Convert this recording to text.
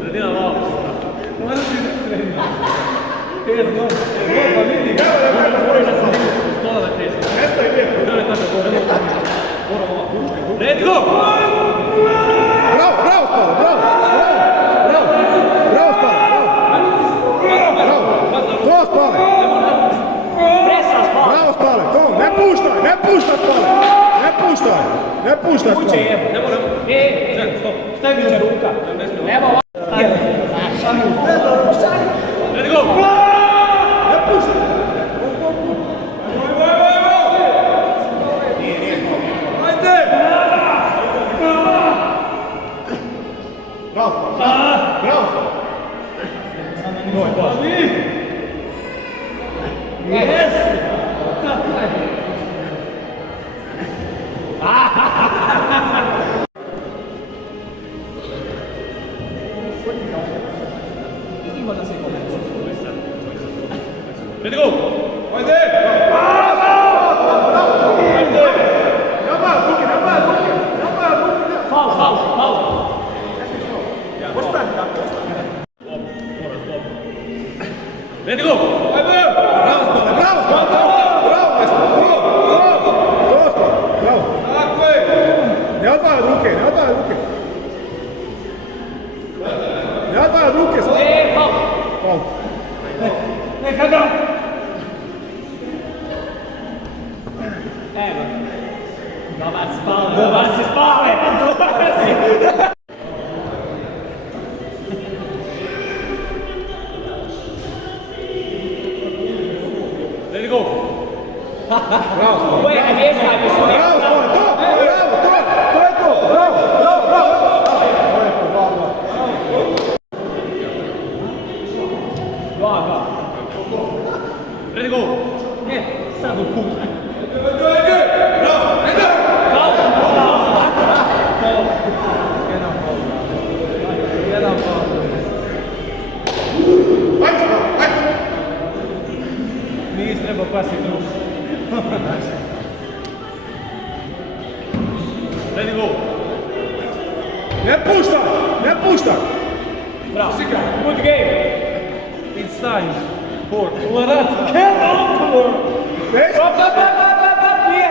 Sredina malo. Moram ti ne sredina. Pa vidi. Moram na sredinu. Stola na kreći. Nesto je lijepo. Treba je tako gore. Moram ovako. Ready, go! Bravo, bravo Spale, bravo! Bravo! Bravo Spale, bravo! To Spale! Bravo Spale, to! Ne puštaj, ne puštaj Spale! Ne puštaj! Ne puštaj Spale! Ne moram. Stop. Šta je bilo ruka? Evo ovako. Ready, go! Ne puštaj! Bravo Spale! Bravo Spale! Yes! Tako je. Ima da se Ready, go! Ajde! Faul. Ostani tako, ostani. Ready, go! Bravo Spale, bravo Spale! Bravo Spale, bravo! To Spale, bravo! Tako je! Ne odvajaj ruke, ne odvajaj ruke! Ne odvajaj ruke, Spale! faul. Faul. Neka ga! Evo. Dobar si Spale! Ready, go! Bravo Spale! Ovo je vješta, mi su Bravo Spale, to! Bravo, to je to! Bravo, bravo, bravo! Dva. Ready, go! Ne, sad u kutu. Jedan faul. Ajde Spale, ajde! Nis treba pasiti ruku. Ready, go! Ne puštaj, ne puštaj! Bravo. Good game. It's time for Larat. Come on! Ne? Nije.